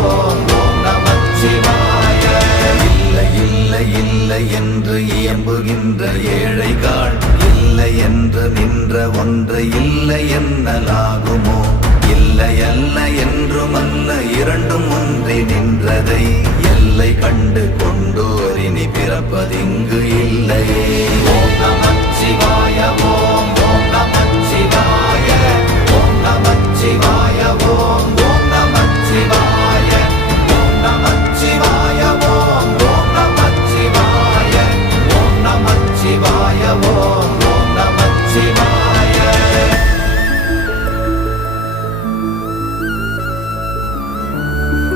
ஓம் ஓம் நமச்சிவாய. இல்லை இல்லை இல்லை என்று இயம்புகின்ற ஏழைகள், இல்லை என்று நின்ற ஒன்று இல்லை என்னலாகுமோ? இல்லை அல்ல என்றும் அல்ல, இரண்டும் ஒன்றி நின்றதை எல்லை கண்டு கொண்டோர் இனி பிறப்பதிங்கு இல்லையே. ஓம் நம